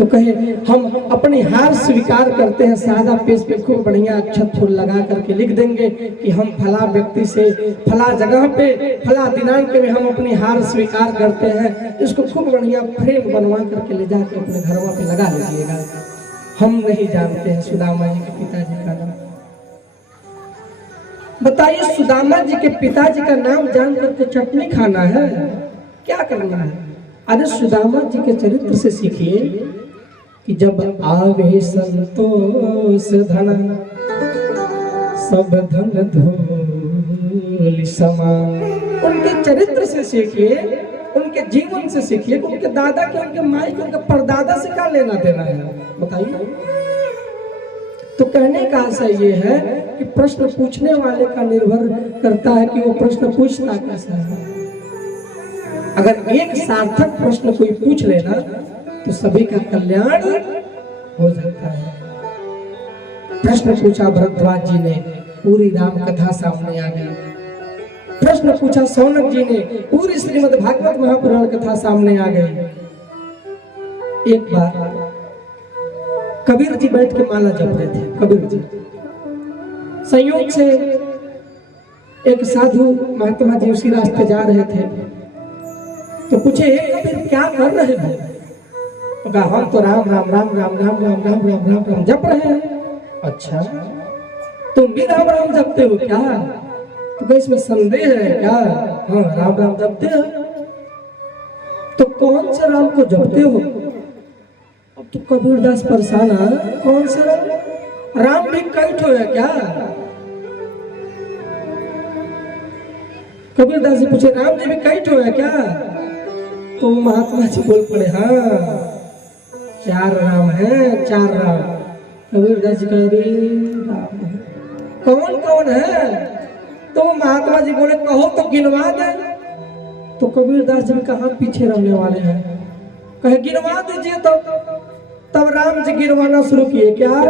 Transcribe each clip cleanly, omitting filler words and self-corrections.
तो कहे हम अपनी हार स्वीकार करते हैं, सादा पेज पे खूब बढ़िया अक्षत फूल लगा करके लिख देंगे कि हम फला व्यक्ति से फला जगह पे फला दिनांक में हम अपनी हार स्वीकार करते हैं। इसको खूब बढ़िया फ्रेम बनवा करके ले जाके अपने घरवा पे लगा लीजिएगा। हम नहीं जानते हैं सुदामा जी के पिताजी का नाम। बताइए, सुदामा जी के पिताजी का नाम जान करके चटनी खाना है, क्या करना है? अरे सुदामा जी के चरित्र से सीखिए कि जब आवे संतोष धन सब धन धूल समा। उनके चरित्र से सीखिए, उनके जीवन से सीखिए। उनके दादा के, उनके माई के, उनके परदादा से क्या लेना देना है, बताइए। तो कहने का आशय ये है कि प्रश्न पूछने वाले का निर्भर करता है कि वो प्रश्न पूछता कैसा है। अगर एक सार्थक प्रश्न कोई पूछ लेना तो सभी का कल्याण हो जाता है। प्रश्न पूछा भरद्वाज जी ने, पूरी राम कथा सामने आ गई। प्रश्न पूछा सौनक जी ने, पूरी श्रीमद् भागवत महापुराण कथा सामने आ गई। एक बार कबीर जी बैठ के माला जप रहे थे। कबीर जी संयोग से एक साधु महात्मा जी उसी रास्ते जा रहे थे, तो पूछे, हे कबीर क्या कर रहे हो? तो कहा, हम तो राम राम राम राम राम राम राम राम राम राम जप रहे हैं। अच्छा, तुम भी राम राम जपते हो क्या? तो क्या इसमें संदेह है क्या? हाँ, राम राम जपते हो। तो कौन से राम को जपते हो? अब तो कबीरदास परेशान है, कौन से राम? राम भी कई ठो है क्या? कबीरदास जी पूछे, राम जी भी कई ठो है क्या? तो महात्मा जी बोल पड़े, हाँ 4 राम है, 4 राम। कबीरदास जी कह रहे, राम है कौन कौन है? तो महात्मा जी बोले, कहो तो गिनवा दे। तो कबीरदास जी ने कहा, पीछे रहने वाले हैं। कहे, गिनवा दीजिए। तो तब राम जी गिनवाना शुरू किए, क्या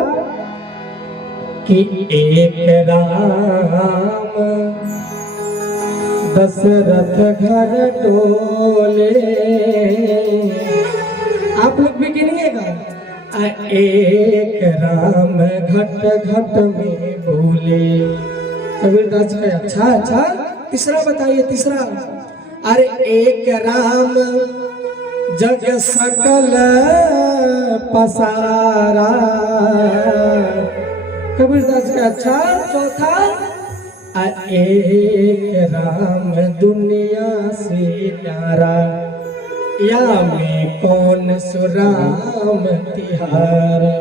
कि एक राम दशरथ घर डोले। आप लोग भी गिनिएगा। एक राम घट घट में बोले। कबीरदास का अच्छा अच्छा, तीसरा बताइए, तीसरा। अरे एक राम जग सकल पसारा। कबीरदास का अच्छा, चौथा। एक राम दुनिया से न्यारा, या में कौन सुराम तिहारा।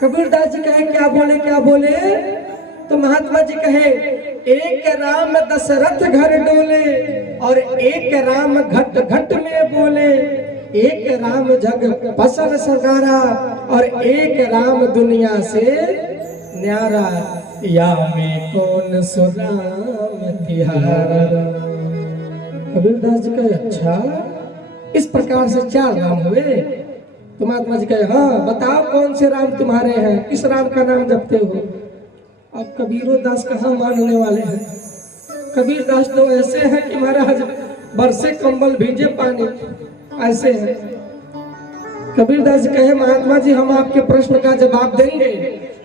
कबीरदास जी कहे, क्या बोले क्या बोले? तो महात्मा जी कहे, एक राम दशरथ घर डोले, और एक राम घट घट में बोले। एक राम जग फसल सगारा, और एक राम दुनिया से न्यारा, या में कौन सुराम तिहारा। कबीरदास जी कहे, अच्छा, इस प्रकार से 4 राम हुए। तो महात्मा जी कहे, हाँ बताओ कौन से राम तुम्हारे हैं, किस राम का नाम जपते हो? अब कबीरो दास कहाँ मानने वाले हैं। कबीरदास तो ऐसे हैं कि महाराज बरसे कंबल भीजे पानी, ऐसे हैं। कबीरदास जी कहे, महात्मा जी हम आपके प्रश्न का जवाब देंगे,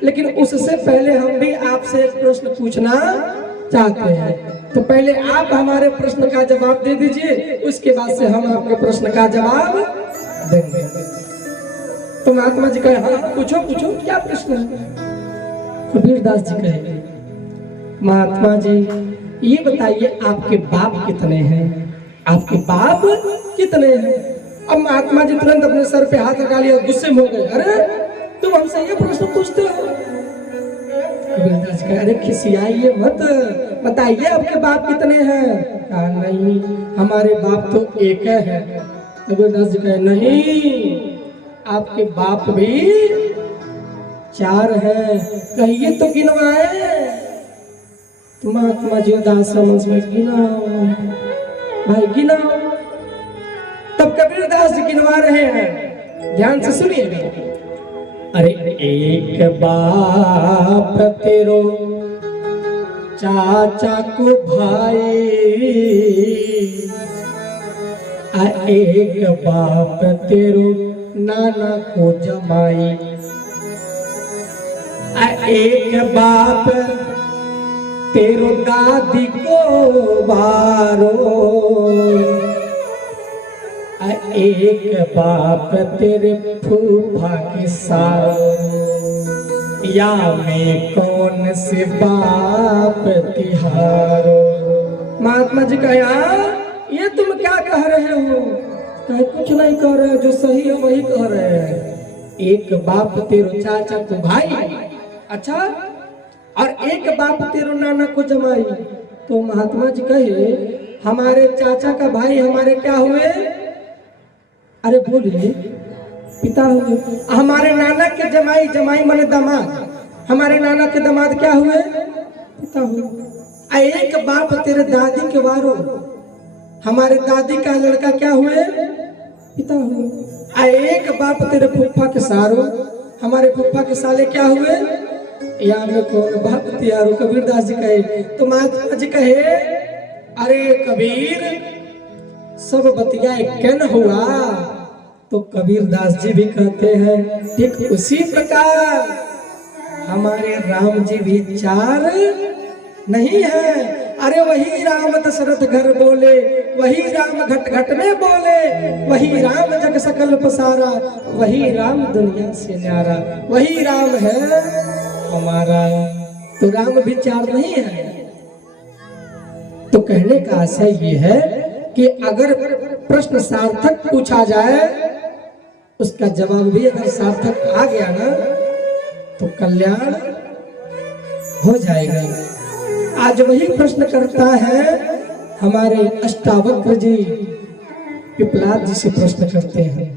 लेकिन उससे पहले हम भी आपसे एक प्रश्न पूछना चाहते हैं। तो पहले आप हमारे प्रश्न का जवाब दे दीजिए, उसके बाद से हम आपके प्रश्न का जवाब देंगे। तो महात्मा जी कहे, हाँ पूछो पूछो, क्या प्रश्न है? कबीरदास जी कहे, महात्मा जी ये बताइए, आपके बाप कितने हैं? आपके बाप कितने हैं? अब महात्मा जी तुरंत अपने सर पे हाथ लगा लिया, गुस्से में हो गए। अरे तुम हमसे ये प्रश्न पूछते हो? कबीरदास कहे, अरे खिसियाइए मत, बताइए आपके बाप कितने हैं? कहा, नहीं हमारे बाप तो एक है। कबीरदास जी कहे, नहीं आपके बाप भी 4 हैं। कहिए तो गिनवाए। तो महात्मा जी उदास समझ में, गिनाओ भाई गिनाओ। तब कबीरदास जी गिनवा रहे हैं, ध्यान से सुनिएगा। अरे एक बाप तेरो चाचा को भाई, एक बाप तेरो नाना को जमाई, एक बाप तेरो दादी को बारो, एक बाप तेरे फूफा के साथ, या मैं कौन से बाप तिहारो। महात्मा जी कहा ये तुम क्या कह रहे हो? कहे कुछ नहीं कह रहे, जो सही है वही कह रहे हैं। एक बाप तेरो चाचा को भाई, अच्छा, और एक बाप तेरो नाना को जमाई। तो महात्मा जी कहे हमारे चाचा का भाई हमारे क्या हुए? अरे बोलिए, पिता हुए। हमारे नाना के जमाई, जमाई माने दामाद, हमारे नाना के दामाद क्या हुए? पिता हुए। एक बाप तेरे दादी के वारो, हमारे दादी का लड़का क्या हुए? पिता हुए। एक बाप तेरे फूफा के सारो, हमारे फूफा के साले क्या हुए? या में कौन बाप तिहारो। कबीरदास जी कहे तो महात्मा जी कहे अरे कबीर सब बतिया कैन हुआ। तो कबीरदास जी भी कहते हैं ठीक उसी प्रकार हमारे राम जी भी चार नहीं है। अरे वही राम दशरथ घर बोले, वही राम घट घट में बोले, वही राम जग सकल पसारा, वही राम दुनिया से न्यारा, वही राम है हमारा। तो राम भी चार नहीं है। तो कहने का आशय ये है कि अगर प्रश्न सार्थक पूछा जाए, उसका जवाब भी अगर सार्थक आ गया ना तो कल्याण हो जाएगा। आज वही प्रश्न करता है हमारे अष्टावक्र जी, पिपलाद जी से प्रश्न करते हैं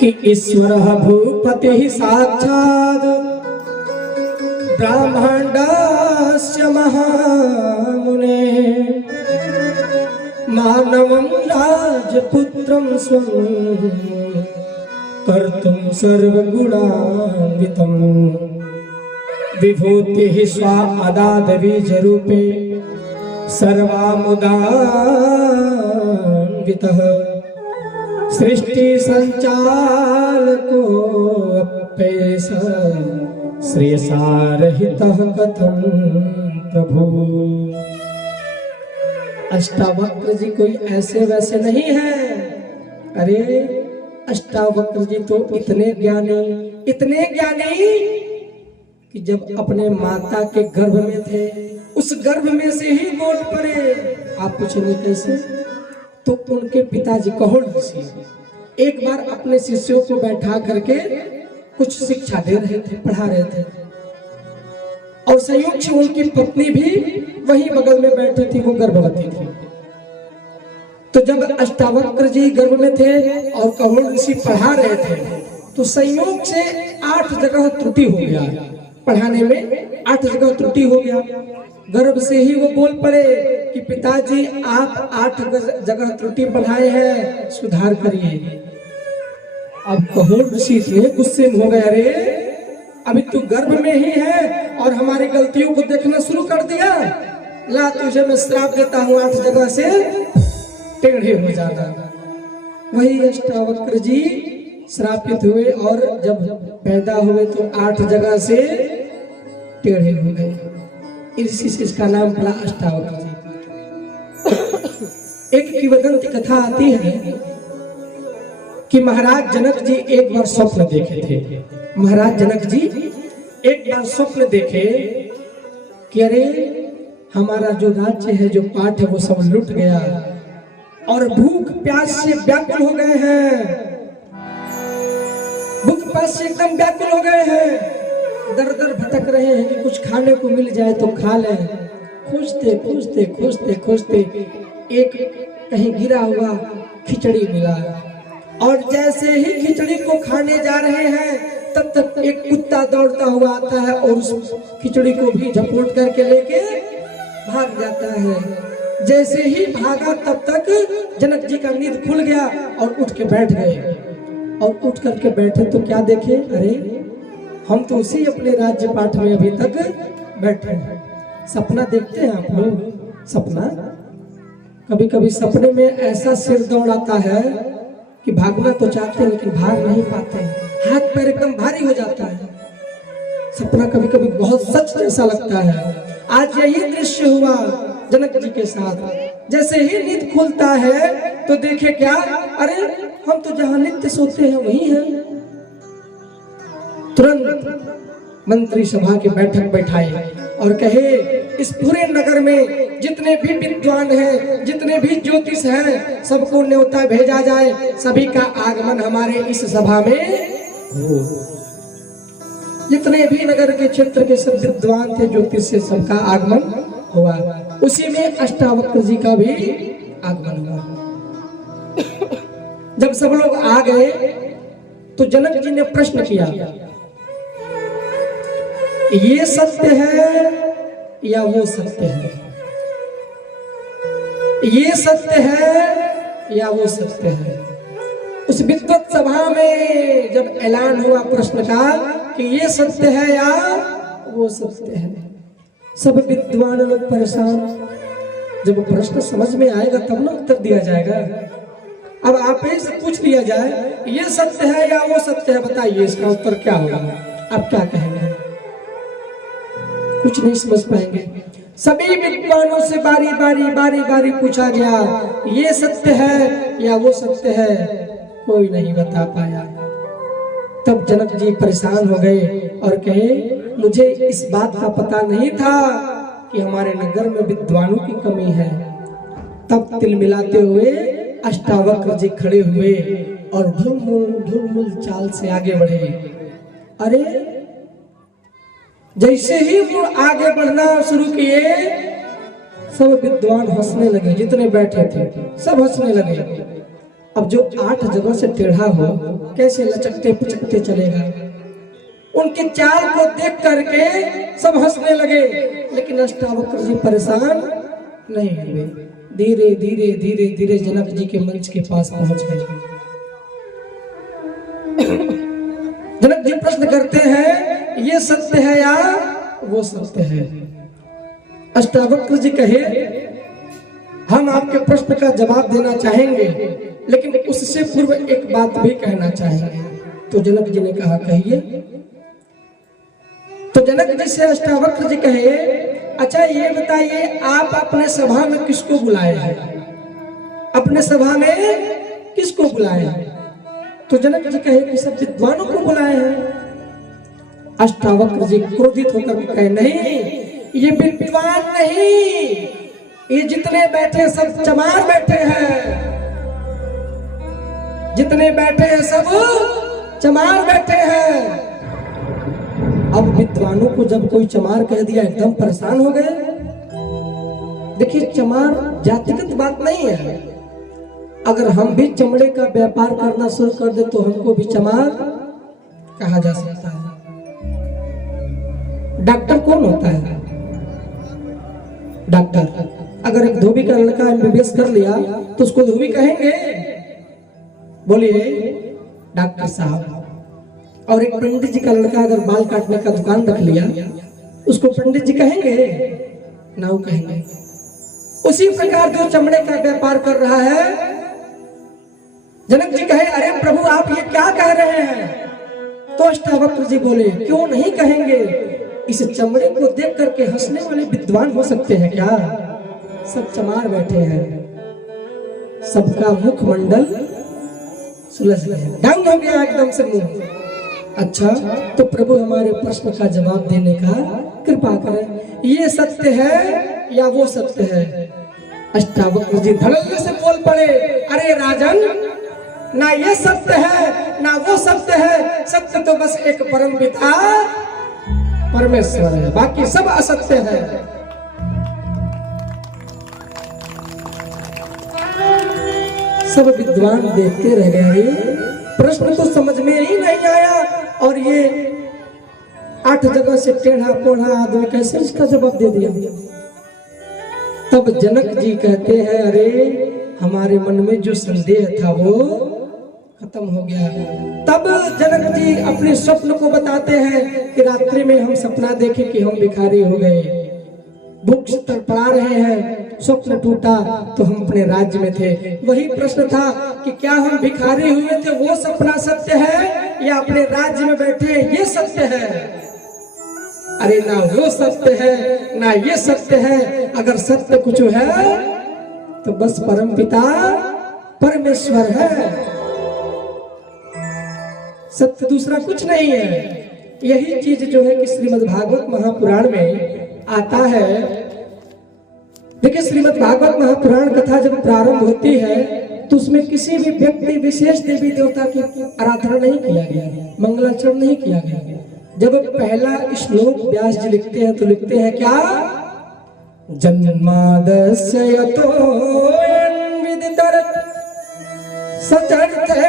कि ईश्वर भूपति ही साक्षात ब्रह्मांडस्य महामुने, मानवं राजपुत्रं स्वं कर्तुं सर्वगुणान्वितं, विभूतिः स्वादादबीजरूपे सर्वामुदान्वितः, सृष्टि संचालकोऽप्येष श्रेयसारहितः कथं प्रभु। अष्टावक्र जी कोई ऐसे वैसे नहीं है। अरे अष्टावक्र जी तो इतने ज्ञानी कि जब अपने माता के गर्भ में थे, उस गर्भ में से ही बोल पड़े। आप पूछेंगे कैसे? तो उनके पिताजी कहोड़ ऋषि एक बार अपने शिष्यों को बैठा करके कुछ शिक्षा दे रहे थे, पढ़ा रहे थे, और संयोग से उनकी पत्नी भी वही बगल में बैठी थी, वो गर्भवती थी। तो जब अष्टावक्र जी गर्भ में थे और कहोड़ ऋषि पढ़ा रहे थे, तो संयोग से 8 जगह त्रुटि हो गया, पढ़ाने में 8 जगह त्रुटि हो गया। गर्भ से ही वो बोल पड़े कि पिताजी आप 8 जगह त्रुटि पढ़ाए हैं, सुधार करिए। अब कहोड़ ऋषि इतने गुस्से में हो गए, अरे अभी तू गर्भ में ही है और हमारी गलतियों को देखना शुरू कर दिया, ला तुझे मैं श्राप देता हूँ, 8 जगह से टेढ़े हो जाना। वही अष्टावक्र जी श्रापित हुए और जब पैदा हुए तो 8 जगह से टेढ़े हो गए। इसी से इसका नाम पड़ा अष्टावक्र जी। एक किंवदंती कथा आती है कि महाराज जनक जी एक बार स्वप्न देखे थे। महाराज जनक जी एक बार स्वप्न देखे कि अरे हमारा जो राज्य है, जो पाठ है, वो सब लुट गया और भूख प्यास से व्याकुल हो गए हैं, भूख प्यास से एकदम व्याकुल हो गए हैं, दर दर भटक रहे हैं कि कुछ खाने को मिल जाए तो खा लें। खोजते खोजते खोजते खोजते एक कहीं गिरा हुआ खिचड़ी मिला, और जैसे ही खिचड़ी को खाने जा रहे हैं तब तक एक कुत्ता दौड़ता हुआ आता है और उस खिचड़ी को भी झपोट करके लेके भाग जाता है। जैसे ही भागा तब तक जनक जी का नींद खुल गया और उठ के बैठ गए। और उठ करके बैठे तो क्या देखे, अरे हम तो उसी अपने राज्य पाठ में अभी तक बैठे हैं। सपना देखते हैं आप लोग? सपना कभी कभी सपने में ऐसा सिर दौड़ाता है कि भागना तो चाहते हैं लेकिन भाग नहीं पाते हैं, हाथ पैर एकदम भारी हो जाता है। सपना कभी कभी बहुत सच जैसा लगता है। आज यही दृश्य हुआ जनक जी के साथ। जैसे ही नींद खुलता है तो देखे क्या, अरे हम तो जहां नित्य सोते हैं वही हैं। तुरंत मंत्री सभा की बैठक बैठाए और कहे इस पूरे नगर में जितने भी विद्वान हैं, जितने भी ज्योतिष हैं, सबको न्योता भेजा जाए, सभी का आगमन हमारे इस सभा में हो। जितने भी नगर के क्षेत्र के सब विद्वान थे ज्योतिष से सबका आगमन हुआ। उसी में अष्टावक्र जी का भी आगमन हुआ। जब सब लोग आ गए तो जनक जी ने प्रश्न किया, ये सत्य है या वो सत्य है? ये सत्य है या वो सत्य है? उस विद्वत सभा में जब ऐलान हुआ प्रश्न का कि ये सत्य है या वो सत्य है, सब विद्वान लोग परेशान। जब प्रश्न समझ में आएगा तब ना उत्तर दिया जाएगा। अब आप ही से पूछ लिया जाए ये सत्य है या वो सत्य है, बताइए इसका उत्तर क्या होगा? आप क्या कहेंगे? कुछ नहीं समझ पाएंगे। सभी विद्वानों से बारी बारी पूछा गया, ये सत्य है या वो सत्य है? कोई नहीं बता पाया। तब जनक जी परेशान हो गए और कहे, मुझे इस बात का पता नहीं था कि हमारे नगर में विद्वानों की कमी है। तब तिल मिलाते हुए अष्टावक्र जी खड़े हुए और ढुलमुल चाल से आगे बढ़े। अरे जैसे ही वो आगे बढ़ना शुरू किए, सब विद्वान हंसने लगे। जितने बैठे थे सब हंसने लगे। अब जो 8 जगह से टेढ़ा हो कैसे लचकते पुचकते चलेगा? उनके चाल को देख करके सब हंसने लगे, लेकिन अष्टावक्र जी परेशान नहीं हुए। धीरे धीरे धीरे धीरे जनक जी के मंच के पास पहुंच गए। जनक जी प्रश्न करते हैं, ये सत्य है या वो सत्य है? अष्टावक्र जी कहे, हम आपके प्रश्न का जवाब देना चाहेंगे, लेकिन उससे पूर्व एक बात भी कहना चाहेंगे। तो जनक जी ने कहा, कहिए। तो जनक जी से अष्टावक्र जी कहे, अच्छा ये बताइए आप अपने सभा में किसको बुलाए हैं? अपने सभा में किसको बुलाए हैं? तो जनक जी कहे कि सब विद्वानों को बुलाए हैं। अष्टावक्र जी क्रोधित होकर कहे, नहीं ये विद्वान नहीं, ये जितने बैठे सब चमार बैठे हैं। जितने बैठे हैं सब चमार बैठे हैं। अब विद्वानों को जब कोई चमार कह दिया एकदम परेशान हो गए। देखिए चमार जातिगत बात नहीं है। अगर हम भी चमड़े का व्यापार करना शुरू कर दे तो हमको भी चमार कहा जा सकता है। डॉक्टर कौन होता है? डॉक्टर। अगर एक धोबी का लड़का एमबीबीएस कर लिया तो उसको धोबी कहेंगे? बोलिए डॉक्टर साहब। और एक पंडित जी का लड़का अगर बाल काटने का दुकान रख लिया उसको पंडित जी कहेंगे? ना कहेंगे। उसी प्रकार जो चमड़े का व्यापार कर रहा है, जनक जी कहे, अरे प्रभु आप ये क्या कह रहे हैं? तो अष्टावक्र जी बोले, क्यों नहीं कहेंगे? इस चमड़े को देख करके हंसने वाले विद्वान हो सकते हैं क्या? सब चमार बैठे हैं, सबका मुखमंडल सुलझ गया, डाउन हो गया एकदम से मुंह। अच्छा तो प्रभु हमारे प्रश्न का जवाब देने का कृपा करें, ये सत्य है या वो सत्य है? अष्टावक्र जी धड़ल्ले से बोल पड़े, अरे राजन, ना ये सत्य है ना वो सत्य है। सत्य तो बस एक परम पिता परमेश्वर है, बाकी सब असत्य है। सब विद्वान देखते रह गए। प्रश्न तो समझ में ही नहीं आया और ये 8 जगह से टेढ़ा पोढ़ा आदमी कैसे इसका जवाब दे दिया? तब जनक जी कहते हैं, अरे हमारे मन में जो संदेह था वो खत्म हो गया। तब जनक जी अपने स्वप्न को बताते हैं कि रात्रि में हम सपना देखे कि हम भिखारी हो गए, भूख से तड़पड़ा रहे हैं स्वप्न टूटा तो हम अपने राज्य में थे। वही प्रश्न था कि क्या हम भिखारी हुए थे वो सपना सत्य है या अपने राज्य में बैठे ये सत्य है? अरे ना वो सत्य है ना ये सत्य है। अगर सत्य कुछ है तो बस परम पिता परमेश्वर है, सत्य दूसरा कुछ नहीं है। यही चीज जो है कि श्रीमद् भागवत महापुराण में आता है। देखिए श्रीमद् भागवत महापुराण कथा जब प्रारंभ होती है तो उसमें किसी भी व्यक्ति विशेष देवी देवता की आराधना नहीं किया गया, मंगलाचरण नहीं किया गया। जब पहला श्लोक व्यास जी लिखते हैं तो लिखते हैं क्या? जन्मादस्य यतोऽन्विदितर् सचर्ते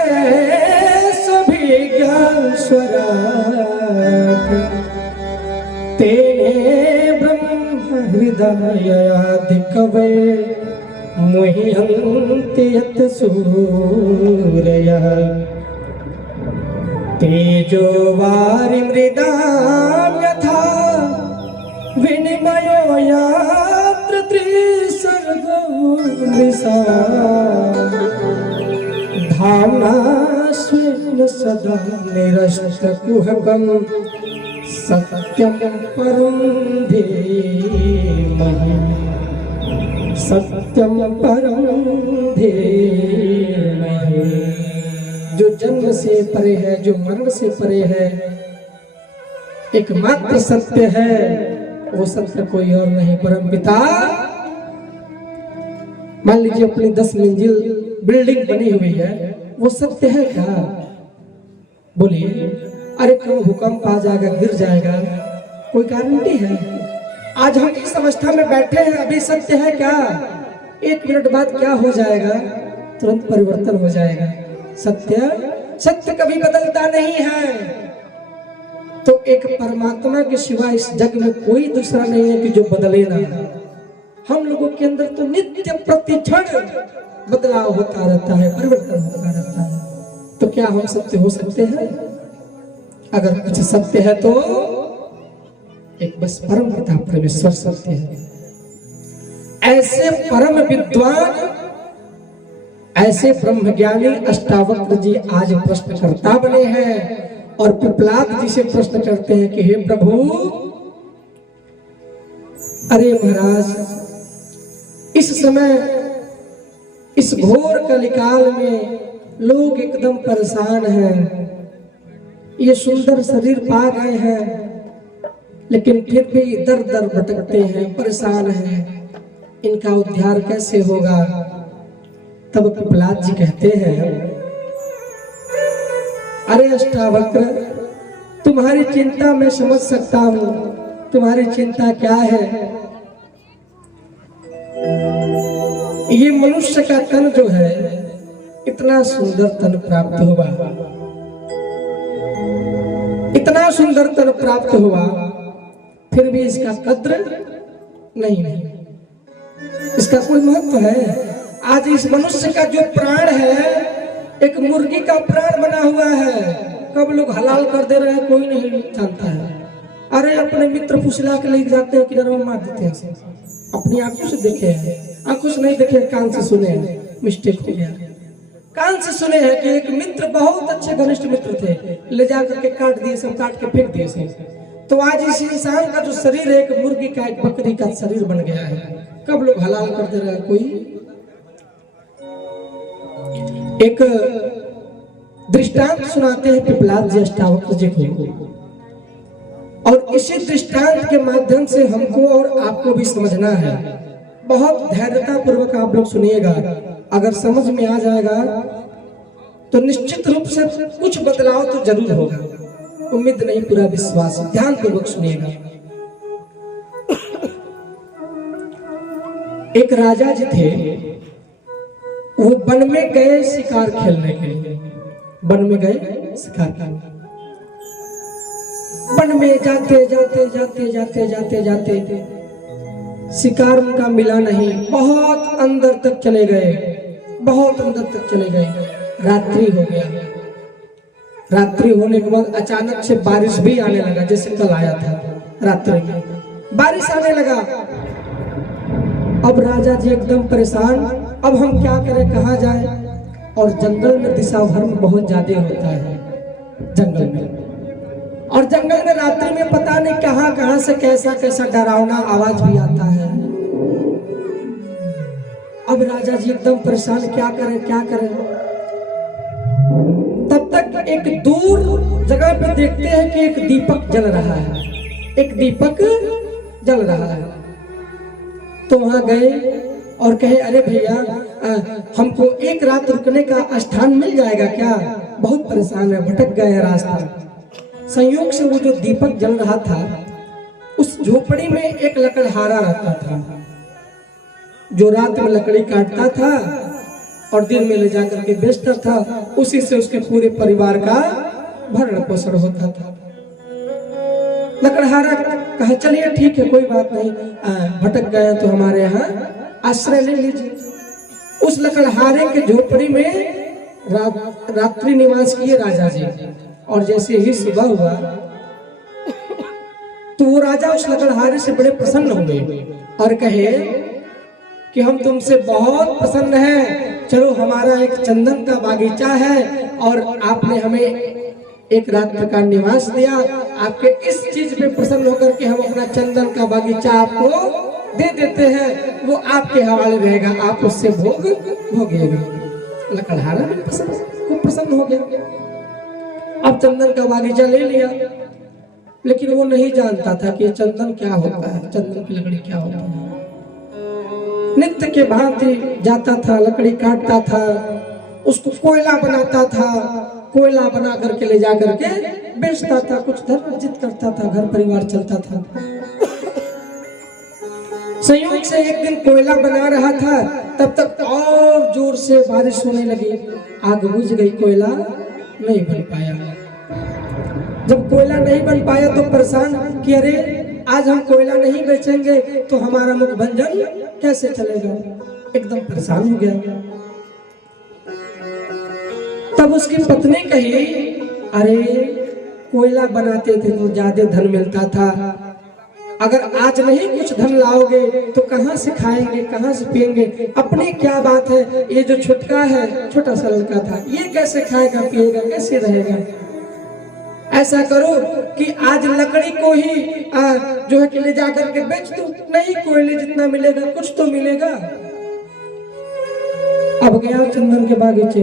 स्वभिज्ञानस्वराट् तेने ब्रह्म हृदयादिकवे मुह्यन्ति यत् सूरयः तेजो वारिमृदां यथा विनिमयो यत्र त्रिसर्गो मृषा धाम्ना स्वेन सदा निरस्तकुहकं सत्यं परं धीमहि सत्यं परं धीमहि। जो जन्म से परे है, जो मरण से परे है, एकमात्र सत्य है, वो सत्य कोई और नहीं, परम पिता। मान लीजिए अपनी 10 मंजिल बिल्डिंग बनी हुई है, वो सत्य है क्या? बोलिए। अरे कब भूकंप आ जाएगा, गिर जाएगा, कोई गारंटी है? आज हम इस अवस्था में बैठे हैं, अभी सत्य है क्या? 1 मिनट बाद क्या हो जाएगा? तुरंत परिवर्तन हो जाएगा। सत्य कभी बदलता नहीं है। तो एक परमात्मा के सिवा इस जग में कोई दूसरा नहीं है कि जो बदले ना। हम लोगों के अंदर तो नित्य प्रतिक्षण बदलाव होता रहता है, परिवर्तन होता रहता है। तो क्या हम सत्य हो सकते हैं? अगर कुछ सत्य है तो एक बस परम पिता परमेश्वर सत्य है। ऐसे परम विद्वान, ऐसे ब्रह्मज्ञानी अष्टावक्र जी आज प्रश्नकर्ता बने हैं और पिपलाद जी से प्रश्न करते हैं कि हे प्रभु, अरे महाराज, इस समय इस घोर कलिकाल में लोग एकदम परेशान हैं। ये सुंदर शरीर पा गए हैं लेकिन फिर भी दर दर भटकते हैं, परेशान हैं, इनका उद्धार कैसे होगा? तब पिपलाद जी कहते हैं, अरे अष्टावक्र, तुम्हारी चिंता मैं समझ सकता हूं। तुम्हारी चिंता क्या है? ये मनुष्य का तन जो है, इतना सुंदर तन प्राप्त हुआ, इतना सुंदर तन प्राप्त हुआ, फिर भी इसका कद्र नहीं है, इसका कोई महत्व है? आज इस मनुष्य का जो प्राण है एक मुर्गी का प्राण बना हुआ है। कब लोग हलाल कर दे रहे हैं कोई नहीं जानता है। अरे अपने मित्र फुसला के ले जाते हैं, किधर मार देते हैं। अपनी आंखों से देखे हैं, आंखों से नहीं देखे, कान से सुने हैं, मिस्टेक हो गया। कान से सुने हैं कि एक मित्र, बहुत अच्छे घनिष्ठ मित्र थे, ले जाकर के काट दिए, सब काट के फेंक दिए सब। तो आज इस इंसान का जो शरीर है एक मुर्गी का, एक बकरी का शरीर बन गया है। कब लोग हलाल कर दे रहे हैं कोई? एक दृष्टांत सुनाते हैं पिपलाद जी अष्टावक्र जी को, और इसी दृष्टांत के माध्यम से हमको और आपको भी समझना है। बहुत धैर्यता पूर्वक आप लोग सुनिएगा। अगर समझ में आ जाएगा तो निश्चित रूप से कुछ बदलाव तो जरूर होगा। उम्मीद नहीं, पूरा विश्वास। ध्यान पूर्वक सुनिएगा। एक राजा जी थे, वो वन में गए शिकार खेलने के लिए। वन में गए शिकार खेलने, वन में जाते जाते जाते जाते जाते जाते शिकार उनका मिला नहीं। बहुत अंदर तक चले गए, बहुत अंदर तक चले गए। रात्रि हो गया। रात्रि होने के बाद अचानक से बारिश भी आने लगा, जैसे कल आया था। रात्रि में बारिश आने लगा। अब राजा जी एकदम परेशान, अब हम क्या करें, कहाँ जाए। और जंगल में दिशा भ्रम बहुत ज्यादा होता है जंगल में, और जंगल में रात्रि में पता नहीं कहाँ कहाँ से कैसा कैसा डरावना आवाज भी आता है। अब राजा जी एकदम परेशान, क्या करें क्या करें। तब तक एक दूर जगह पे देखते हैं कि एक दीपक जल रहा है, एक दीपक जल रहा है। तो वहां गए और कहे, अरे भैया हमको एक रात रुकने का स्थान मिल जाएगा क्या, बहुत परेशान है, भटक गए हैं रास्ता। संयोग से वो जो दीपक जल रहा था, उस झोपड़ी में एक लकड़हारा रहता था, जो रात में लकड़ी काटता था और दिन में ले जाकर के बेचता था। उसी से उसके पूरे परिवार का भरण पोषण होता था। लकड़हारा कहा, चलिए ठीक है, कोई बात नहीं, भटक गए तो हमारे यहाँ आश्रय ले लीजिए। उस लकड़हारे के झोपड़ी में रात्रि निवास किए राजा जी। और जैसे ही सुबह हुआ तो वो राजा उस लकड़हारे से बड़े प्रसन्न हो गए और कहे कि हम तुमसे बहुत प्रसन्न हैं, चलो हमारा एक चंदन का बागीचा है और आपने हमें एक रात का निवास दिया, आपके इस चीज पे प्रसन्न होकर के हम अपना चंदन का बागीचा आपको दे देते हैं, वो आपके हवाले रहेगा, आप उससे भोगिएगा। लकड़हारा भी प्रसन्न हो गया। अब चंदन का बागीचा ले लिया, लेकिन वो नहीं जानता था कि चंदन क्या होता है, चंदन की लकड़ी क्या होता है। नित्य के भांति जाता था, लकड़ी काटता था, उसको कोयला बनाता था, कोयला बना करके ले जा करके बेचता था, कुछ धन अर्जित करता था, घर परिवार चलता था। संयोग से एक दिन कोयला बना रहा था, तब तक और जोर से बारिश होने लगी, आग बुझ गई, कोयला नहीं बन पाया। जब कोयला नहीं बन पाया तो परेशान कि अरे आज हम कोयला नहीं बेचेंगे तो हमारा मुख भंजन कैसे चलेगा, एकदम परेशान हो गया। तब उसकी पत्नी कही, अरे कोयला बनाते थे तो ज्यादा धन मिलता था, अगर आज नहीं कुछ धन लाओगे तो कहाँ से खाएंगे, कहाँ से पिएंगे, अपनी क्या बात है, ये जो छुटका है, छोटा सा लड़का था, ये कैसे खाएगा पिएगा, कैसे रहेगा। ऐसा करो कि आज लकड़ी को ही जो है कि ले जाकर के बेच दो, नहीं कोयले जितना मिलेगा कुछ तो मिलेगा। अब गया चंदन के बागीचे,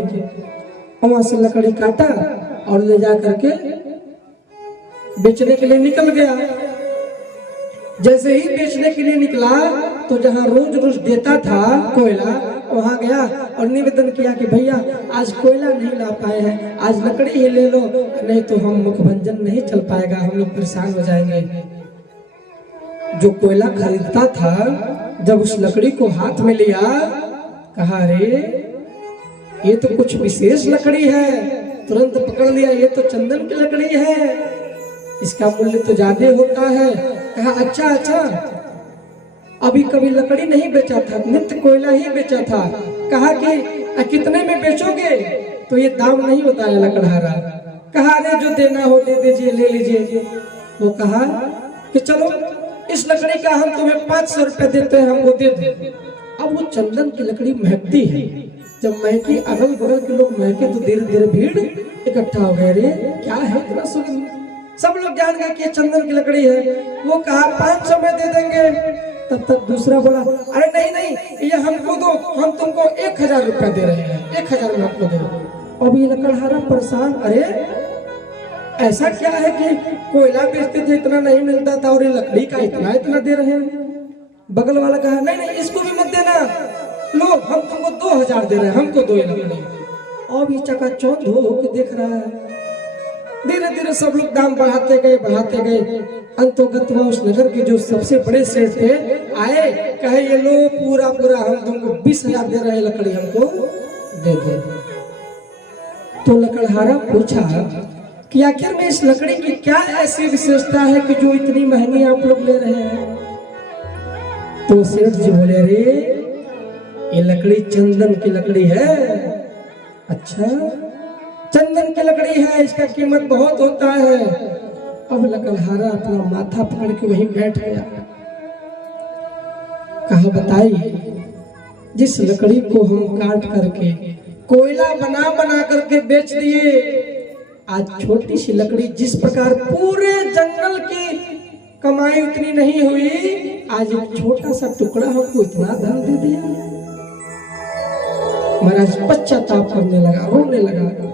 वहां से लकड़ी काटा और ले जाकर के बेचने के लिए निकल गया। जैसे ही बेचने के लिए निकला तो जहां रोज रोज देता था कोयला, वहां गया और निवेदन किया कि भैया आज कोयला नहीं ला पाए हैं, आज लकड़ी ही ले लो, नहीं तो हम मुखभंजन नहीं चल पाएगा, हम लोग परेशान हो जाएंगे। जो कोयला खरीदता था जब उस लकड़ी को हाथ में लिया, कहा अरे ये तो कुछ विशेष लकड़ी है, तुरंत पकड़ लिया, ये तो चंदन की लकड़ी है, इसका मूल्य तो ज्यादा होता है। कहा अच्छा अच्छा, अभी कभी लकड़ी नहीं बेचा था, नित्य कोयला ही बेचा था। कहा कि कितने में बेचोगे, तो ये दाम नहीं बताया लकड़हारा। कहा अरे जो देना हो दे दीजिए, ले लीजिए। वो कहा कि चलो इस लकड़ी का हम तुम्हें 500 रुपए देते हैं, हमको दे दो। अब वो चंदन की लकड़ी महकती है, जब महकी अगल बगल के लोग महके तो धीरे धीरे भीड़ इकट्ठा हो गए, रे क्या है इतना सुगंध, सब लोग जान गए कि ये चंदन की लकड़ी है। वो कहा 500 में दे देंगे। तब तक दूसरा बोला अरे नहीं नहीं, ये हमको दो, हम तुमको 1000 रुपया दे रहे हैं, 1000 में हमको दो। अब ये लकड़हारा परेशान, अरे ऐसा क्या है कि कोयला बेचते थे इतना नहीं मिलता था और ये लकड़ी का इतना दे रहे हैं। बगल वाला कहा नहीं नहीं, इसको भी मत देना, लो हम तुमको 2000 दे रहे हैं, हमको दो ये लकड़ी। अब ये चकाचौंध हो के देख रहा है। धीरे धीरे सब लोग दाम बढ़ाते गए। अंतोगत में उस नगर के जो सबसे बड़े सेठ थे आए, कहे ये लो पूरा हम तुमको 20,000 दे रहे हैं, लकड़ी हमको दे दो। तो लकड़हारा पूछा कि आखिर में इस लकड़ी की क्या ऐसी विशेषता है कि जो इतनी महंगी आप लोग ले रहे हैं। तो सेठ जी बोले अरे ये लकड़ी चंदन की लकड़ी है। अच्छा चंदन की लकड़ी है, इसका कीमत बहुत होता है। अब लकड़हारा अपना माथा पकड़ के वहीं बैठ गया। कहा कहा बताइए, जिस लकड़ी को हम काट करके कोयला बना बना करके बेच दिए, आज छोटी सी लकड़ी जिस प्रकार पूरे जंगल की कमाई उतनी नहीं हुई, आज एक छोटा सा टुकड़ा हमको इतना धन दे दिया। महाराज पश्चाताप करने लगा, रोने लगा।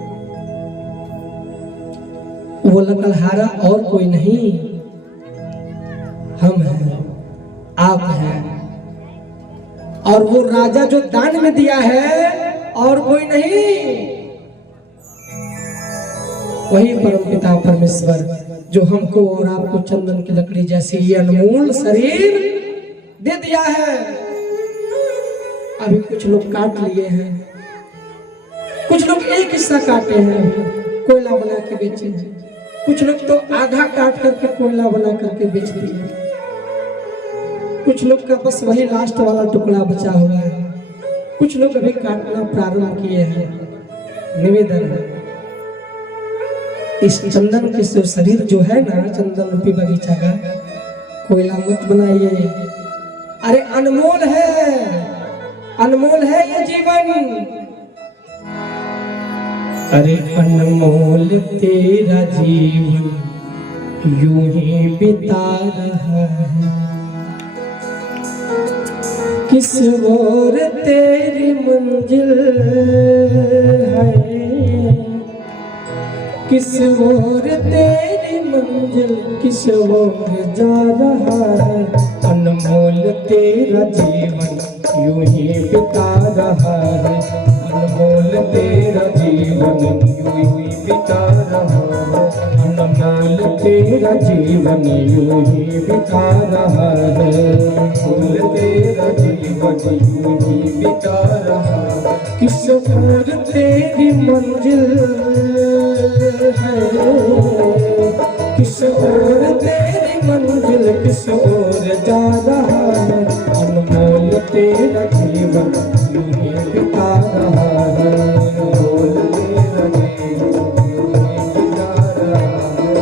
वो लकड़हारा और कोई नहीं, हम हैं, आप हैं। और वो राजा जो दान में दिया है और कोई नहीं, वही परमपिता परमेश्वर जो हमको और आपको चंदन की लकड़ी जैसी ये अनमोल शरीर दे दिया है। अभी कुछ लोग काट लिए हैं, कुछ लोग एक हिस्सा काटे हैं, कोयला बना के बेचे हैं। कुछ लोग तो आधा काट करके कोयला बना करके बेच दिए। कुछ लोग का बस वही लास्ट वाला टुकड़ा बचा हुआ है। कुछ लोग अभी काटना प्रारंभ किए हैं। निवेदन है, इस चंदन के शरीर जो है ना, चंदन रूपी बगीचा का, कोयला मत बनाइए। अरे अनमोल है, अनमोल है ये जीवन। अरे अनमोल तेरा जीवन यूं ही बिता रहा है, किस ओर तेरी मंजिल है, किस ओर तेरी मंजिल, किस ओर जा रहा है। अनमोल तेरा जीवन यूं ही बिता रहा है, अनमोल तेरा जीवन यूं ही बिता रहा है, अनमोल तेरा जीवन यूं ही बिता रहा है, अनमोल तेरा जीवन यूं ही बिता रहा है। किस ओर तेरी मंजिल है, किस ओर तेरी मंजिल, किस ओर जा रहा है। अनमोल तेरा जीवन यूं ही बिता रहा है, अनमोल तेरा जीवन यूं ही बिता रहा है।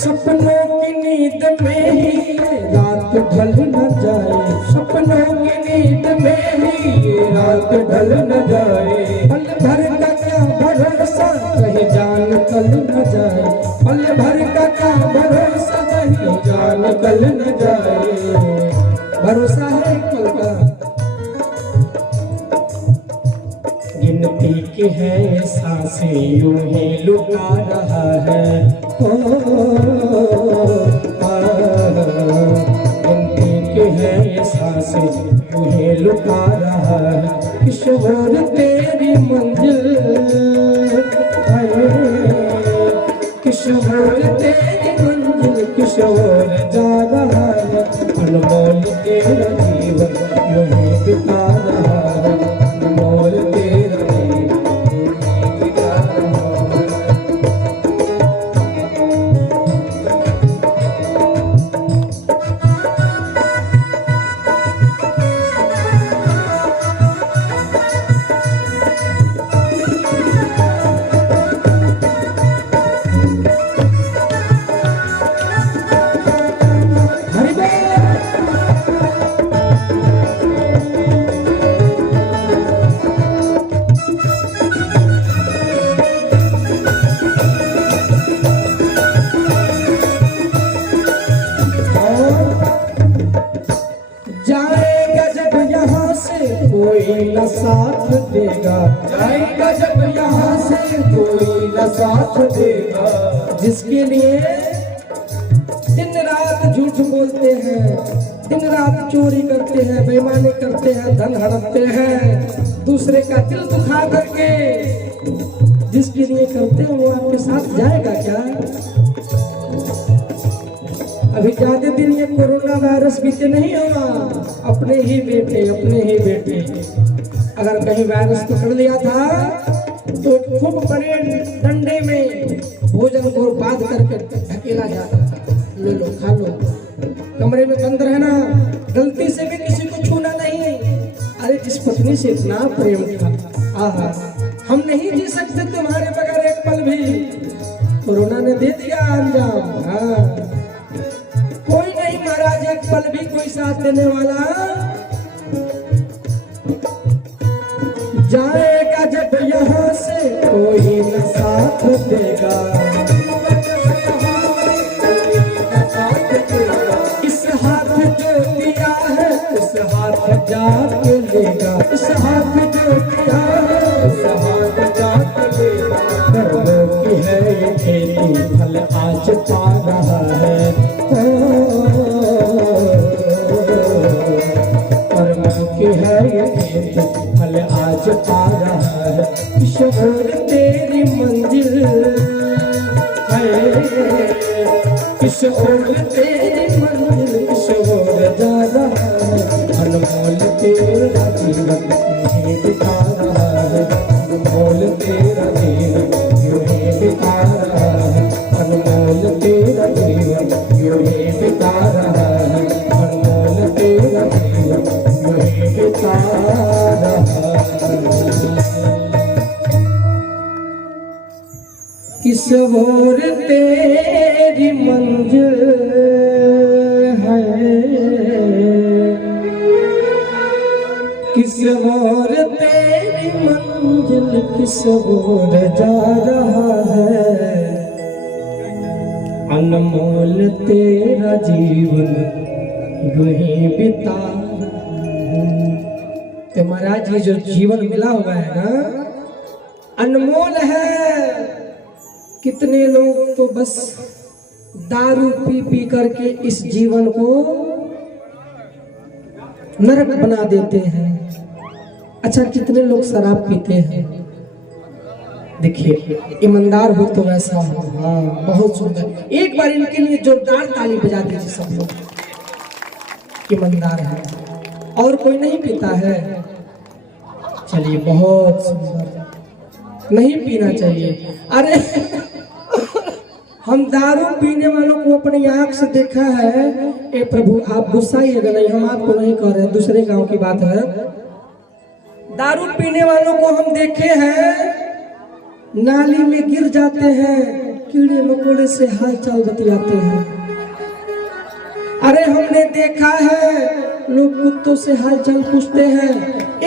सपनों की नींद में ही रात ढल न जाए, सपनों की नींद में ही रात ढल न जाए। पल भर का क्या भरोसा, कहीं जान कल न जाए, पल भर का क्या भरोसा, कहीं जान कल न जाए। भरोसा है कल का, गिनती की है सांसें यूं ही लुटा रहा है। गिनती की है ये सांसें यूं ही लुटा रहा है। किस ओर तेरी मंजिल है, किस ओर तेरी मंजिल, किस ओर जा रहा है। अनमोल तेरा जीवन यूं ही बिता रहा है, अनमोल तेरा जीवन यूं ही बिता रहा है। जाएगा जब यहाँ से कोई न साथ देगा, जाएगा जब यहाँ से कोई न साथ देगा। जिसके लिए दिन रात झूठ बोलते हैं, दिन रात चोरी करते हैं, बेईमानी करते हैं, धन हड़पते हैं, दूसरे का दिल दुखा करके, जिसके लिए करते हैं वो आपके साथ जाएगा क्या? अभी ज्यादा दिन ये कोरोना वायरस बीते नहीं होगा, अपने ही बेटे अगर कहीं वायरस पकड़ लिया था तो खूब बड़े डंडे में भोजन को बांध करके धकेला जाता था, लो खा लो, कमरे में बंद रहना, गलती से भी किसी को छूना नहीं। अरे जिस पत्नी से इतना प्रेम था, आहा, हम नहीं जी सकते तुम्हारे बगैर एक पल भी, कोरोना ने दे दिया अंजाम। हाँ, कोई नहीं महाराज, एक पल भी कोई साथ देने वाला, जाएगा जब यहाँ से कोई न साथ देगा, इस हाथ जो दिया है उस हाथ जाके लेगा, इस हाथ जो दिया है उस हाथ जाके लेगा। कर्मों की है ये खेती, फल आज पा रहा है, कर्मों की है ये खेती, फल आज पा रहा है। किशोर तेरी मंजिल है, किशोर तेरी मंजिल, किशोर जा रहा है, अनमोल तेरा जीवन यूं बिता रहा है, अनमोल तेरा जीवन यूं बिता रहा है, अनमोल तेरा जीवन यूं बिता रहा है, अनमोल तेरा जीवन यूं बिता रहा है। किस ओर तेरी मंजिल है, किस ओर तेरी मंजिल, किस ओर जा रहा है, अनमोल तेरा जीवन यूं ही बिता रहा है। तो महाराज ये जो जीवन मिला हुआ है ना, अनमोल है। कितने लोग तो बस दारू पी पी करके इस जीवन को नरक बना देते हैं। अच्छा, कितने लोग शराब पीते हैं, देखिए ईमानदार हो तो वैसा हो। हाँ, बहुत सुंदर, एक बार इनके लिए जोरदार ताली बजा दीजिए सब लोग, ईमानदार है। और कोई नहीं पीता है, चलिए बहुत सुंदर, नहीं पीना चाहिए। अरे हम दारू पीने वालों को अपनी आंख से देखा है। ए प्रभु, आप गुस्सा ही अगर नहीं, हम आपको नहीं कह रहे, दूसरे गांव की बात है। दारू पीने वालों को हम देखे हैं, नाली में गिर जाते हैं, कीड़े मकोड़े से हाल चाल बतियाते हैं। अरे हमने देखा है, लोग कुत्तों से हाल चाल पूछते हैं।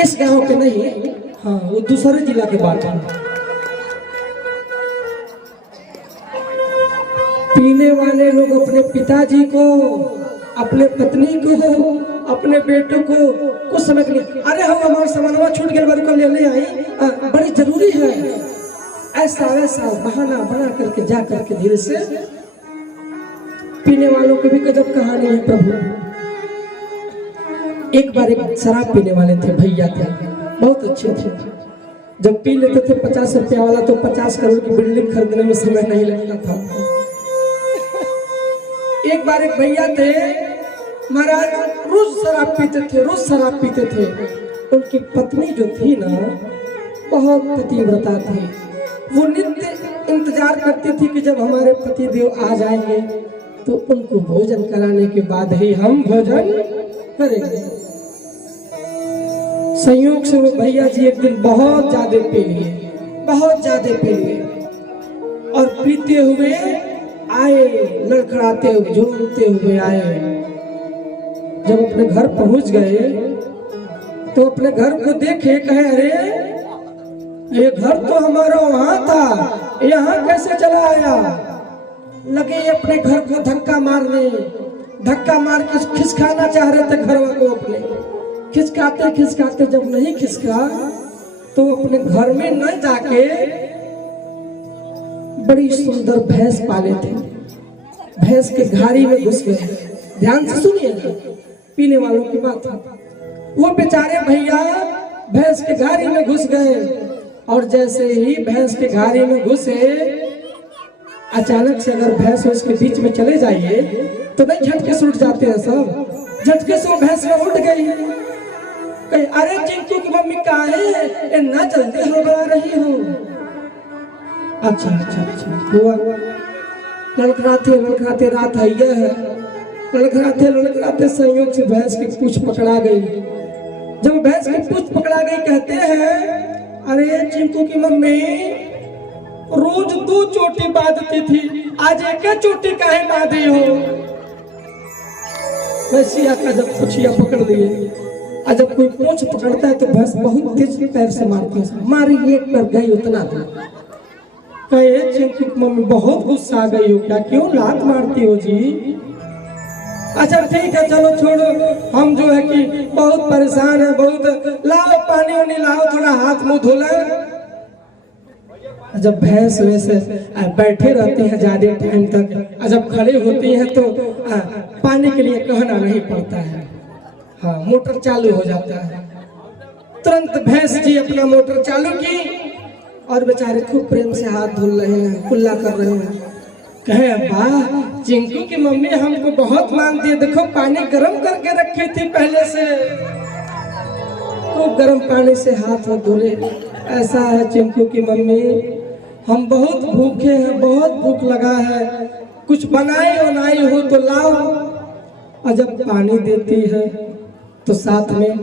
इस गांव के नहीं, हाँ वो दूसरे जिला के बात है। पीने वाले लोग अपने पिताजी को, अपने पत्नी को, अपने बेटों को कुछ समझ नहीं, अरे हम हमारा सामानवा छूट गया, बार को ले आई, बड़ी जरूरी है, ऐसा वैसा बहाना बना करके जा करके धीरे से। पीने वालों की भी गजब कहानी है प्रभु। एक बार एक शराब पीने वाले थे, भैया थे, बहुत अच्छे थे। जब पी लेते थे 50 रुपया वाला तो 50 करोड़ की बिल्डिंग खरीदने में समय नहीं लगता था। एक बार एक भैया थे महाराज, रोज शराब पीते थे, रोज शराब पीते थे। उनकी पत्नी जो थी ना, बहुत पतिव्रता थी। वो नित्य इंतजार करती थी कि जब हमारे पति देव आ जाएंगे तो उनको भोजन कराने के बाद ही हम भोजन करेंगे। संयोग से वो भैया जी एक दिन बहुत ज्यादा पी लिए, बहुत ज्यादा पी लिए, और पीते हुए आए, लड़खड़ाते हुए, झूमते हुए आए। जब अपने घर पहुंच गए तो अपने घर को देखे, कहे अरे ये घर तो हमारा वहां था, यहाँ कैसे चला आया। लगे अपने घर को धक्का मारने, धक्का मार के खिसकाना चाह रहे थे घर को अपने। खिसकाते खिसकाते जब नहीं खिसका तो अपने घर में न जाके बड़ी सुंदर भैंस पाले थे, भैंस के घाड़ी में घुस गए। ध्यान से सुनिएगा, पीने वालों की बात है। वो बेचारे भैया भैंस के घाड़ी में घुस गए, और जैसे ही भैंस के घाड़ी में घुसे, अचानक से अगर भैंस उसके बीच में चले जाइए तो नहीं झटके से उठ जाते हैं सब। झटके से वो भैंस में उठ गई, कही अरे चिंटू की मम्मी कहाँ है, ना जल्दी हड़बड़ा रही हो। अच्छा अच्छा अच्छा हुआ, लड़खड़ाते रात आई है, लड़खड़ाते संयोग से भैंस की पूंछ पकड़ा गई। जब भैंस की पूंछ पकड़ा गई कहते हैं अरे चिंटू की मम्मी रोज 2 चोटी बांधती थी, आज एक चोटी काहे बांधी हो। भैंसिया का जब पूछिया पकड़ लिए, और जब कोई पूंछ पकड़ता है तो भैंस बहुत तेज पैर से मारती है, मारी एक पर गई उतना था। कहे चिंटू की मम्मी बहुत गुस्सा आ गई हो क्या, क्यों लात मारती हो जी। अच्छा ठीक है चलो छोड़ो, हम जो है कि बहुत परेशान है, बहुत लाओ पानी वानी लाओ, थोड़ा हाथ मुंह धो ले। जब भैंस वैसे बैठे रहती हैं ज्यादा टाइम तक, जब खड़े होती हैं तो पानी के लिए कहना नहीं पड़ता है, हाँ मोटर चालू हो जाता है। तुरंत भैंस जी अपना मोटर चालू की और बेचारे खूब प्रेम से हाथ धुल रहे हैं, कुल्ला कर रहे हैं। कहे वाह चिंकू की मम्मी हमको बहुत मानती है, देखो पानी गर्म करके रखी थी पहले से, खूब गर्म पानी से हाथ धुले। ऐसा है चिंकू की मम्मी, हम बहुत भूखे हैं, बहुत भूख लगा है, कुछ बनाई हो तो लाओ। और जब पानी देती है तो साथ में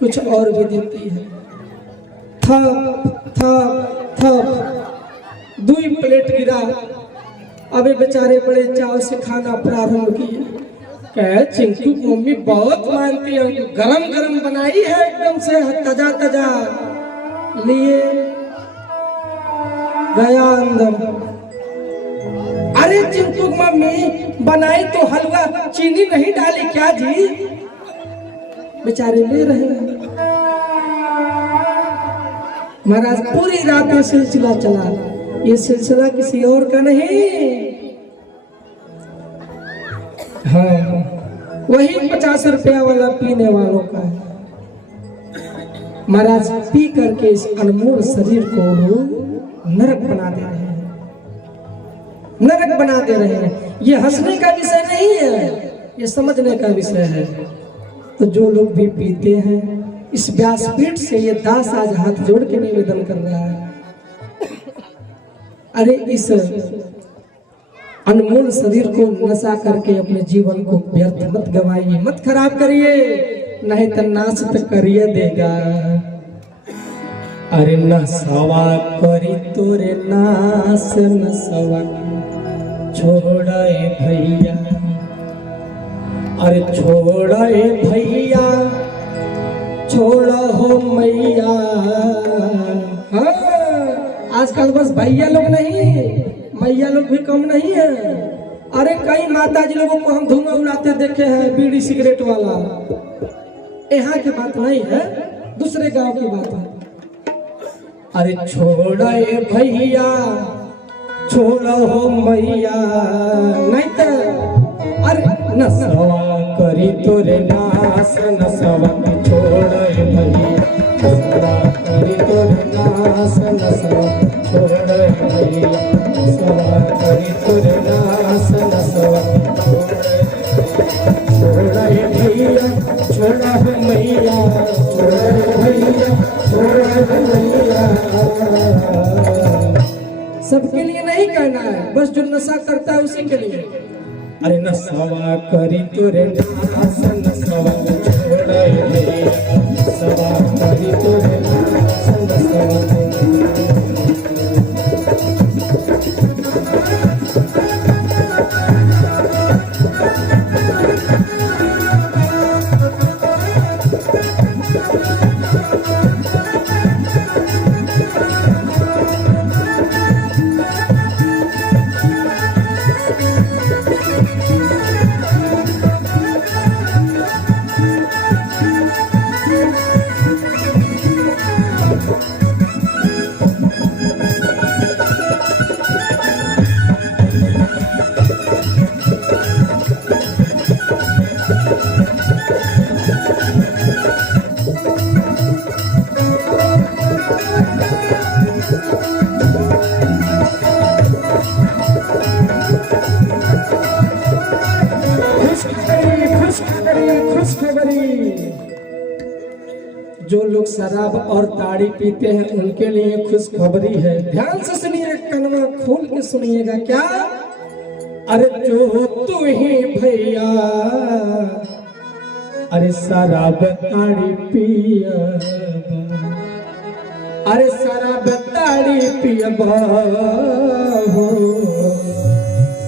कुछ और भी देती है। थप थप थप 2 प्लेट गिरा। अबे बेचारे बड़े चाव से खाना प्रारंभ किए। कहे चिंटू की मम्मी बहुत मानती है, गरम गरम बनाई है एकदम से ताजा ताजा। लिए गया अंदर, अरे चिंटू की मम्मी बनाई तो हलवा, चीनी नहीं डाली क्या जी। बेचारे ले रहे हैं। महाराज पूरी रात ये सिलसिला चला, ये सिलसिला किसी और का नहीं, हाँ वही 50 रुपया वाला पीने वालों का है। महाराज पी करके इस अनमोल शरीर को नरक बना दे रहे हैं, नरक बना दे रहे हैं। ये हंसने का विषय नहीं है, ये समझने का विषय है। तो जो लोग भी पीते हैं, इस व्यासपीठ से ये दास आज हाथ जोड़ के निवेदन कर रहा है, अरे इस अनमोल शरीर को नशा करके अपने जीवन को व्यर्थ मत गवाइए, मत खराब करिए, नहीं तो नाश तो करिए देगा। अरे नशवा करी तोरे नाश नशवा छोड़े भैया, अरे छोड़े भैया छोड़ा हो मैया। हाँ आजकल बस भैया लोग नहीं, मैया लोग भी कम नहीं है। अरे कई माता जी लोगों को हम धुआं उड़ाते देखे हैं, बीड़ी सिगरेट वाला। यहाँ की बात नहीं है, दूसरे गांव की बात है। अरे छोड़े भैया छोड़ा हो मैया, नहीं तो अरे नशवा करी तोरे नाश नशवा छोड़े भैया, नशवा करी तोरे नाश नशवा छोड़े भैया, नशवा करी तोरे नाश नशवा छोड़े भैया छोड़ा हो मैया, छोड़े भैया छोड़ा हो मैया। सबके लिए नहीं कहना है, बस जो नशा करता है उसी के लिए। अरे नशवा करी तोरे नाश नशवा छोड़े भैया, नशवा करी तोरे नाश नशवा। लोग शराब और ताड़ी पीते हैं उनके लिए खुशखबरी है। ध्यान से सुनिए, कनवा खोल के सुनिएगा। क्या? अरे जो तू ही भैया अरे शराब ताड़ी पिया, अरे शराब ताड़ी पियबा हो,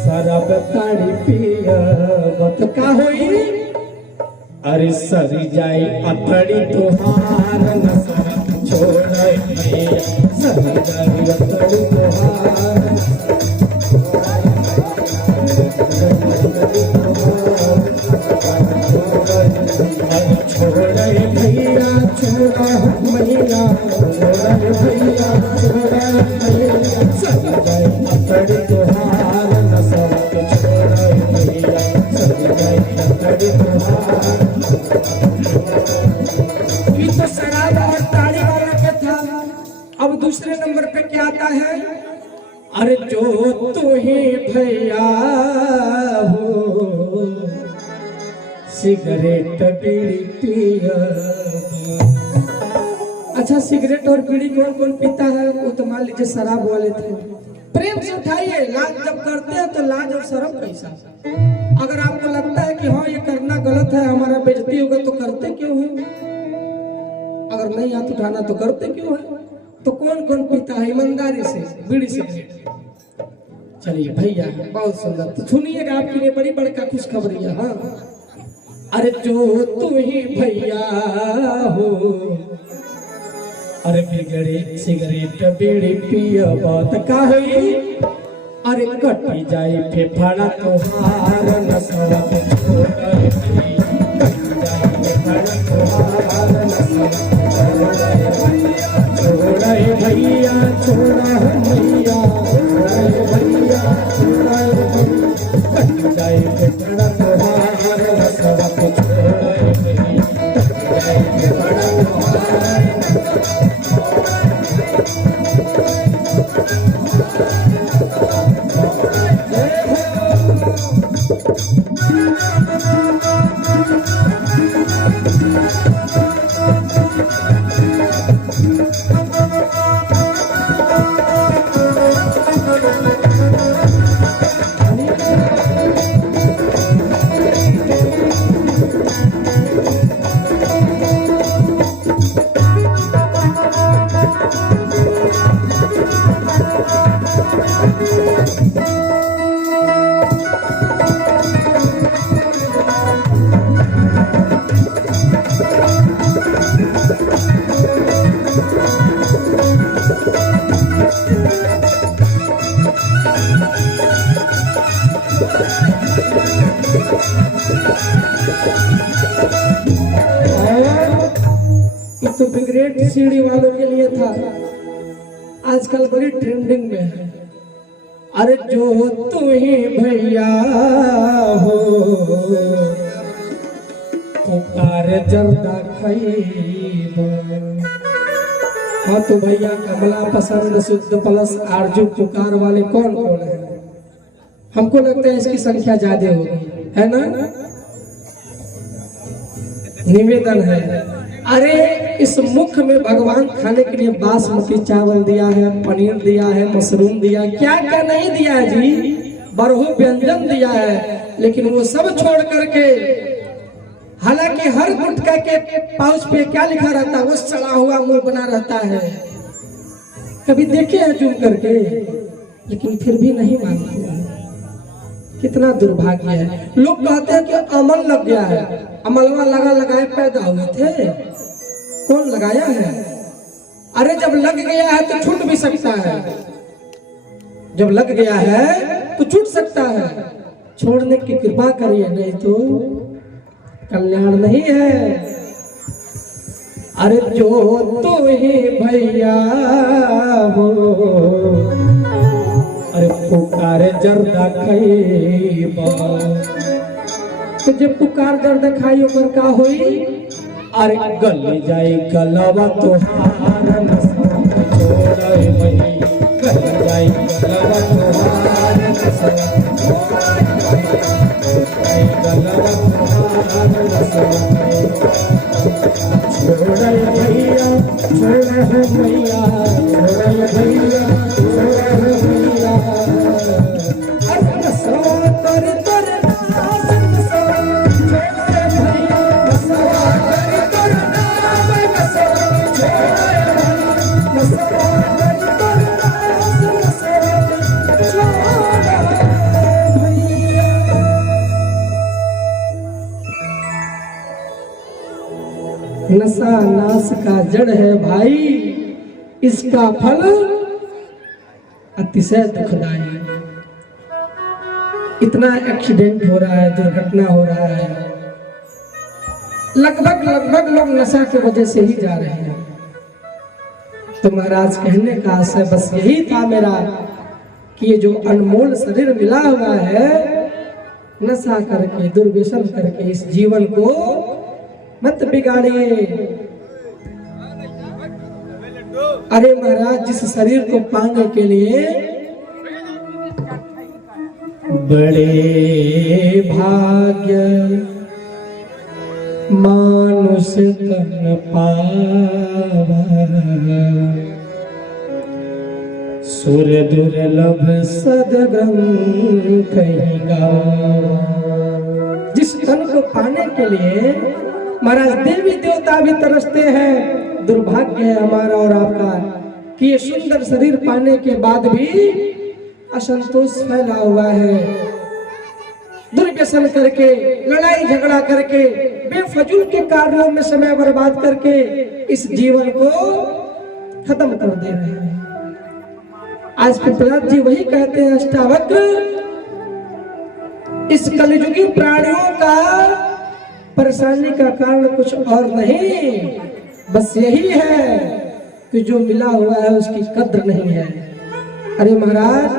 शराब ताड़ी पियबा तो का होई? अरे सरी जाई अतड़ी तोहार नशा छोड़े भैया, सरी जाई अतड़ी तोहार छोड़े भैया, छोड़ा मैया, छोड़े भैया, छोड़ा मैया, सरी जाई अतड़ी तोहार नशा छोड़े भैया, सरी जाई अतड़ी तोहार। ये तो शराब और ताड़ी वाला पे था। अब दूसरे नंबर पे क्या आता है? अरे जो तू ही भैया हो, सिगरेट बीड़ी पिया। अच्छा, सिगरेट और बीड़ी कौन कौन पीता है? वो तो मान लीजिए शराब वाले थे। प्रेम से उठाइए, लाज जब करते हैं तो लाज और शर्म कैसा। अगर आपको लगता है कि हाँ ये करना गलत है, हमारा बेइज्जती होगा, तो करते क्यों है? अगर नहीं हाथ उठाना तो करते क्यों है? तो कौन कौन पीता है ईमानदारी से बीड़ी सिगरेट? चलिए भैया, बहुत सुंदर। तो सुनिएगा, आपके लिए बड़ी बड़का खुशखबरी है। हाँ, अरे जो तू ही भैया हो, अरे बिगड़े सिगरेट बीड़ी पियबा त का होई? अरे कटी जाई फेफड़ा तोहार नशा छोड़े भैया, कटी जाई फेफड़ा तोहार नशा छोड़े भैया, छोड़ा मैया, छोड़े भैया, छोड़ा कटी जाई फेफड़ा तोहार नशा छोड़े भैया, कटी जाई फेफड़ा तोहार। तो सिगरेट सीढ़ी वालों के लिए था, आजकल बड़ी ट्रेंडिंग में है। अरे जो तू ही भैया हो, पुकार जर्दा खैबा। हाँ तो भैया, कमला पसंद शुद्ध प्लस आरजू पुकार वाले कौन कौन है? हमको लगता है इसकी संख्या ज्यादा होगी, है ना? निवेदन है, अरे इस मुख में भगवान खाने के लिए बासमती चावल दिया है, पनीर दिया है, मशरूम दिया है, क्या क्या नहीं दिया है जी, बरहू व्यंजन दिया है। लेकिन वो सब छोड़ करके, हालांकि हर गुटखा के पाउच पे क्या लिखा रहता है? वो सड़ा हुआ मुंह बना रहता है। कभी देखे हैं जूम करके? लेकिन फिर भी नहीं मानते हैं। कितना दुर्भाग्य है। लोग कहते हैं कि अमल लग गया है। अमलवा लगा लगाए पैदा हुए थे, कौन लगाया है? अरे जब लग गया है तो छूट भी सकता है, जब लग गया है तो छूट सकता है। छोड़ने की कृपा करिए, नहीं तो कल्याण नहीं है। अरे जो तू ही भैया हो, अरे पुकार जर्दा खैबा। तो जब पुकार जर्दा खाई ओकर का होई? अरे गल जाए गलवा तोहार नशा छोड़े भैया, गल जाए गलवा तोहार नशा गलवा तोहार नशा छोड़े भैया, भैया भैया भैया अरे नसवा कर तर नास नसवा छोड़े भैया नसवा कर तर नास नसवा छोड़े भैया नसवा कर तर नास नसवा छोड़े भैया। नशा नाश का जड़ है भाई, इसका फल अतिशय दुखदाई है। इतना एक्सीडेंट हो रहा है, दुर्घटना हो रहा है, लगभग लोग नशा की वजह से ही जा रहे हैं। तो महाराज कहने का आशय बस यही था मेरा कि ये जो अनमोल शरीर मिला हुआ है, नशा करके दुर्व्यसन करके इस जीवन को मत बिगाड़िए। अरे महाराज, जिस शरीर को पाने के लिए बड़े भाग्य मानुष तन पावा, सुर दुर्लभ सदग्रंथ गावा। जिस धन को पाने के लिए महाराज देवी देवता भी तरसते हैं, दुर्भाग्य है हमारा और आपका कि ये सुंदर शरीर पाने के बाद भी असंतोष फैला हुआ है। दुर्व्यसन करके, लड़ाई झगड़ा करके, बेफजूल के कार्यों में समय बर्बाद करके इस जीवन को खत्म कर दे रहे हैं। आज पिपलाद जी वही कहते हैं, अष्टावक्र, इस कलियुगी प्राणियों का परेशानी का कारण कुछ और नहीं, बस यही है कि जो मिला हुआ है उसकी कद्र नहीं है। अरे महाराज,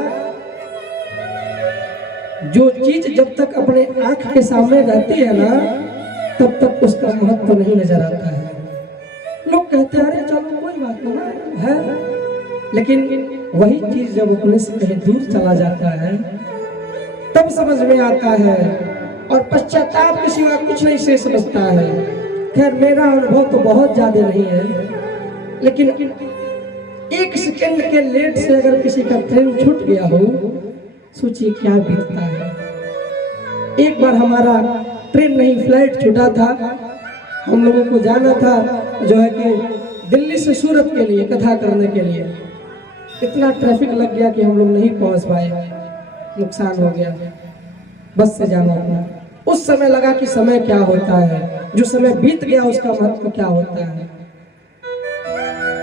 जो चीज जब तक अपने आंख के सामने रहती है ना, तब तक उसका महत्व नहीं नजर आता है। लोग कहते हैं अरे चलो कोई बात नहीं है, लेकिन वही चीज जब अपने से कहीं दूर चला जाता है तब समझ में आता है, और पश्चाताप के सिवा कुछ नहीं से समझता है। खैर मेरा अनुभव तो बहुत ज्यादा नहीं है, लेकिन एक सेकंड के लेट से अगर किसी का ट्रेन छूट गया हो, सोचिए क्या बीतता है। एक बार हमारा ट्रेन नहीं फ्लाइट छूटा था, हम लोगों को जाना था जो है कि दिल्ली से सूरत के लिए कथा करने के लिए। इतना ट्रैफिक लग गया कि हम लोग नहीं पहुंच पाए, नुकसान हो गया। बस से जाना था। उस समय लगा कि समय क्या होता है, जो समय बीत गया उसका महत्व क्या होता है।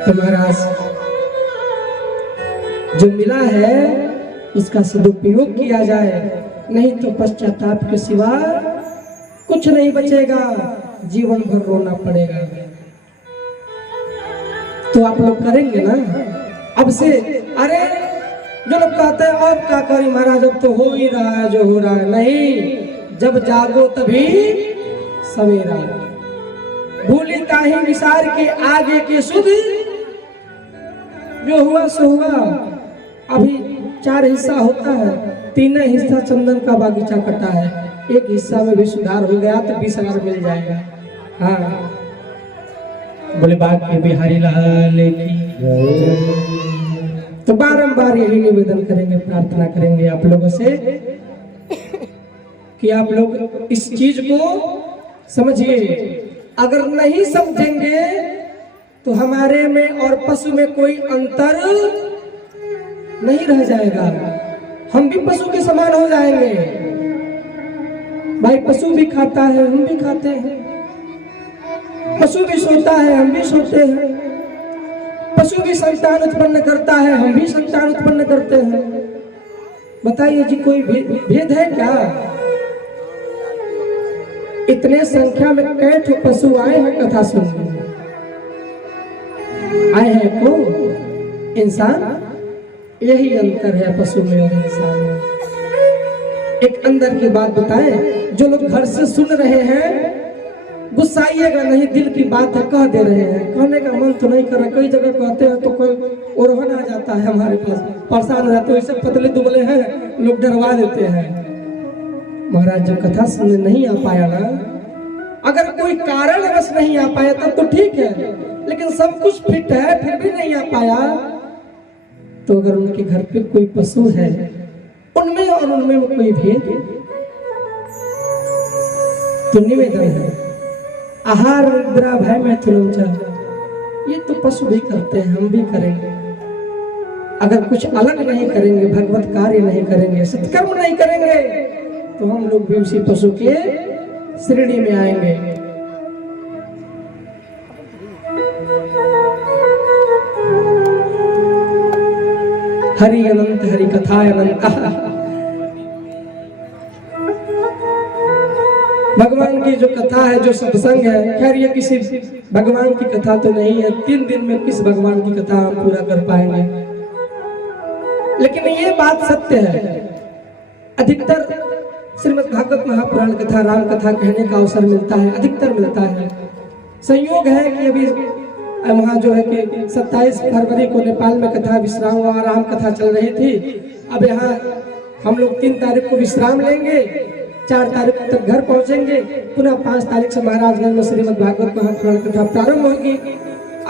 तो महाराज, जो मिला है उसका सदुपयोग किया जाए, नहीं तो पश्चाताप के सिवा कुछ नहीं बचेगा, जीवन भर रोना पड़ेगा। तो आप लोग करेंगे ना अब से? अरे जो लोग कहते हैं अब क्या करी महाराज, अब तो हो ही रहा है जो हो रहा है। नहीं, जब जागो तभी सवेरा, भूली ताही निसार के आगे के सुध, जो हुआ सो हुआ। अभी 4 हिस्सा होता है, 3 हिस्सा चंदन का बागीचा कटा है, 1 हिस्सा में भी सुधार हो गया तो 20,000 मिल जाएगा। हाँ, बोले बाग के बिहारी लाल की। तो बारंबार यही निवेदन करेंगे, प्रार्थना करेंगे आप लोगों से कि आप लोग इस चीज को समझिए। अगर नहीं समझेंगे तो हमारे में और पशु में कोई अंतर नहीं रह जाएगा, हम भी पशु के समान हो जाएंगे। भाई पशु भी खाता है, हम भी खाते हैं, पशु भी सोता है, हम भी सोते हैं, पशु भी संतान उत्पन्न करता है, हम भी संतान उत्पन्न करते हैं। बताइए जी, कोई भेद है क्या? इतने संख्या में कई पशु आए हैं कथा सुनने, आए हैं को इंसान, यही अंतर है पशु में और इंसान में। एक अंदर की बात बताएं, जो लोग घर से सुन रहे हैं गुस्साइएगा नहीं, दिल की बात है, कह दे रहे हैं, कहने का मन तो नहीं कर रहा। कई जगह कहते हैं तो कोई ओरहन आ जाता है हमारे पास, परेशान हो जाते हैं, सब पतले दुबले हैं, लोग डरवा देते हैं। महाराज जो कथा सुनने नहीं आ पाया ना, अगर कोई कारणवश नहीं आ पाया तब तो ठीक है, लेकिन सब कुछ फिट है फिर भी नहीं आ पाया, तो अगर उनके घर पे कोई पशु है, उनमें और उनमें कोई भेद, तो निवेदन है आहार निद्रा भय मैथुनम च, ये तो पशु भी करते हैं, हम भी करेंगे। अगर कुछ अलग नहीं करेंगे, भगवत कार्य नहीं करेंगे, सत्कर्म नहीं करेंगे, तो हम लोग भी उसी पशु के श्रेणी में आएंगे। हरि अनंत हरि कथा अनंत। भगवान की जो कथा है, जो सत्संग है, खैर ये किसी भगवान की कथा तो नहीं है, 3 दिन में किस भगवान की कथा हम पूरा कर पाएंगे, लेकिन ये बात सत्य है। अधिकतर श्रीमद् भागवत महापुराण कथा, राम कथा कहने का अवसर मिलता है, अधिकतर मिलता है। संयोग है कि अभी वहाँ जो है कि 27 फरवरी को नेपाल में कथा विश्राम हुआ, राम कथा चल रही थी। अब यहाँ हम लोग 3 तारीख को विश्राम लेंगे, 4 तारीख तक घर पहुँचेंगे, पुनः 5 तारीख से महाराजगंज में श्रीमद् भागवत महापुराण कथा प्रारंभ होगी।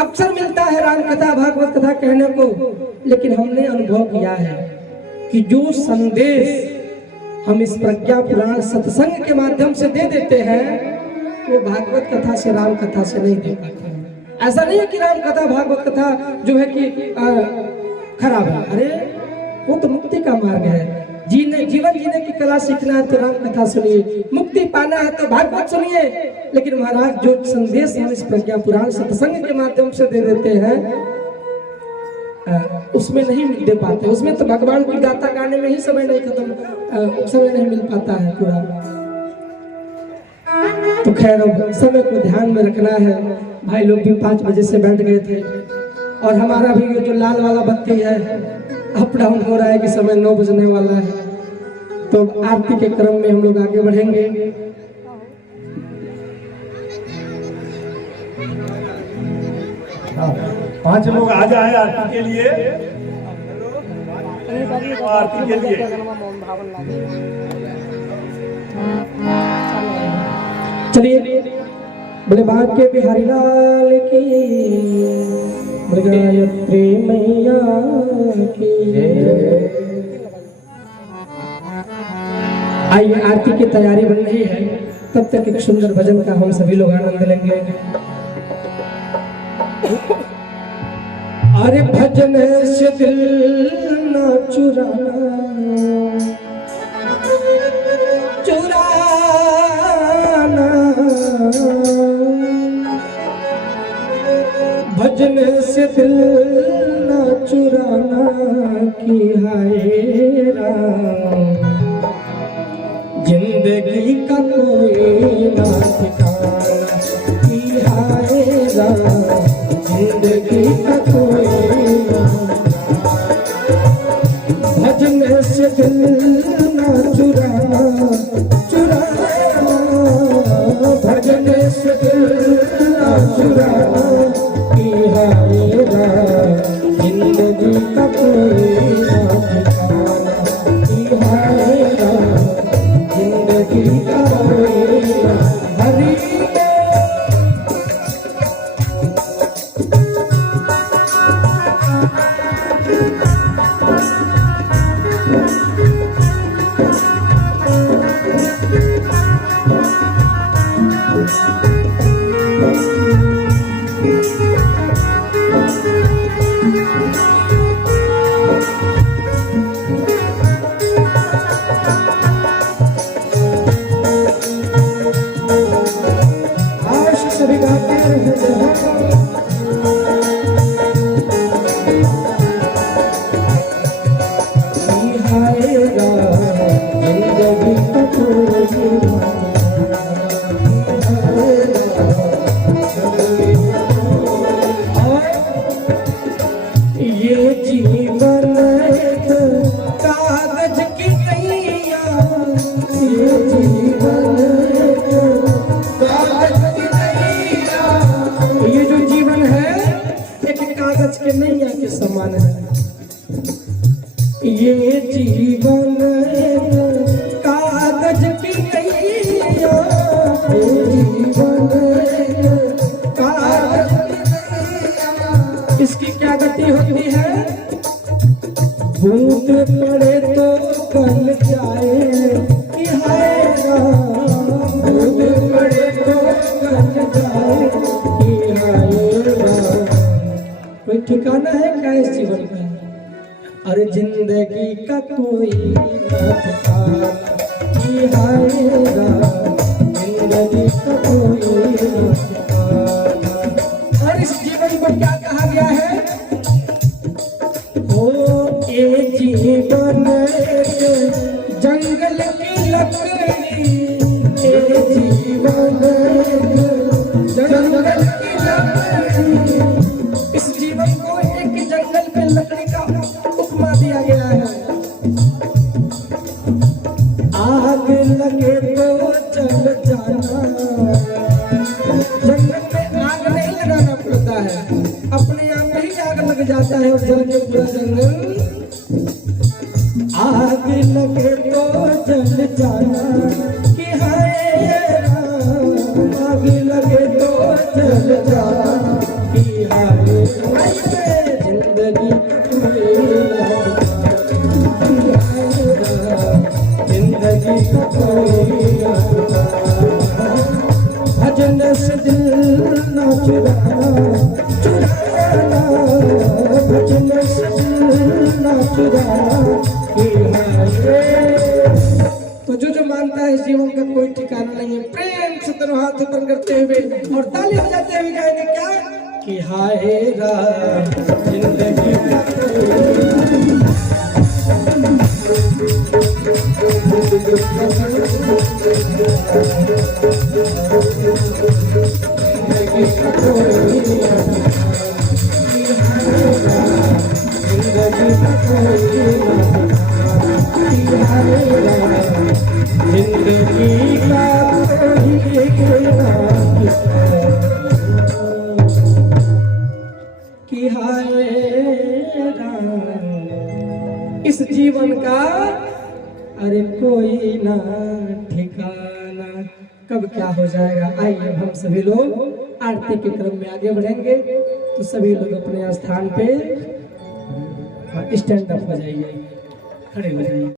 अक्सर मिलता है राम कथा भागवत कथा कहने को, लेकिन हमने अनुभव किया है कि जो संदेश हम इस प्रज्ञा पुराण सत्संग के माध्यम से दे देते हैं, वो भागवत कथा से, राम कथा से नहीं दे पाते। ऐसा नहीं है कि राम कथा भागवत कथा जो है कि खराब है, अरे वो तो मुक्ति का मार्ग है। जीवन जीने की कला सीखना है तो राम कथा सुनिए, मुक्ति पाना है तो भागवत सुनिए। लेकिन महाराज जो संदेश हम इस प्रज्ञा पुराण सत्संग के माध्यम से दे देते हैं, उसमें नहीं दे पाते। उसमें तो भगवान की गाथा गाने में ही समय नहीं खत्म, समय नहीं मिल पाता है पूरा। तो खैर समय को ध्यान में रखना है। भाई लोग भी 5 बजे से बैठ गए थे, और हमारा भी ये जो लाल वाला बत्ती है अप डाउन हो रहा है कि समय 9 बजने वाला है। तो आरती के क्रम में हम लोग आगे बढ़ेंगे। हाँ, 5 लोग आ जाए आरती के लिए, आरती के लिए। चलिए, बड़े भाग्य बिहारी लाल की, गायत्री मैया की। आइए, आरती की तैयारी बन रही है, तब तक एक सुंदर भजन का हम सभी लोग आनंद लेंगे। अरे भजन से दिल ना चुराना, भजन से दिल ना चुराना की हाय राम, जिंदगी का कोई ना ठिकाना की हाय राम, जिंदगी का कोई ना। भजन से दिल ना चुराना, भजन से दिल ना चुराना की हाय राम, जिंदगी का कोई ना ठिकाना की हाय राम, जिंदगी का कोई ना। हरि समान है। ये जीवन कागज की नैया, ये जीवन कागज की कैसी होती है? बूंद पड़े तो गल जाए कि हाय राम, बूंद पड़े तो गल जाए कि हाय राम। कोई ठिकाना है क्या इस जीवन का? अरे जिंदगी का कोई ना ठिकाना कि हाय राम, जिंदगी का कोई ना ठिकाना। और इस जीवन को क्या कहा गया है? ओ ये जीवन जंगल की लकड़ी, ये जीवन जंगल की लकड़ी। इस जीवन को एक जंगल में लकड़ी का उपमा दिया गया है। आग लगे तो जल जाना, जंगल में आग नहीं लगाना पड़ता है, अपने आप में ही आग लग जाता है और जल के पूरा जंगल। आग लगे तो जल जाना कि हाय राम, आग लगे तो जल जाना कि हाय राम, जिंदगी का कोई ना ठिकाना, जिंदगी का कोई ना ठिकाना। भजन से दिल ना चुराना, चुराना, भजन से दिल ना चुराना कि हाय। तो जो मानता है इस जीवन का कोई ठिकाना नहीं है, प्रेम से दोनों हाथ ऊपर करते हुए और ताली बजाते हुए गाएंगे क्या? कि हाय राम, जिंदगी का कोई कि हाय राम, इस जीवन का अरे कोई ना ठिकाना। कब क्या हो जाएगा? आइए हम सभी लोग आरती के क्रम में आगे बढ़ेंगे, तो सभी लोग अपने स्थान पे स्टैंड अप हो जाइए, खड़े हो जाइए।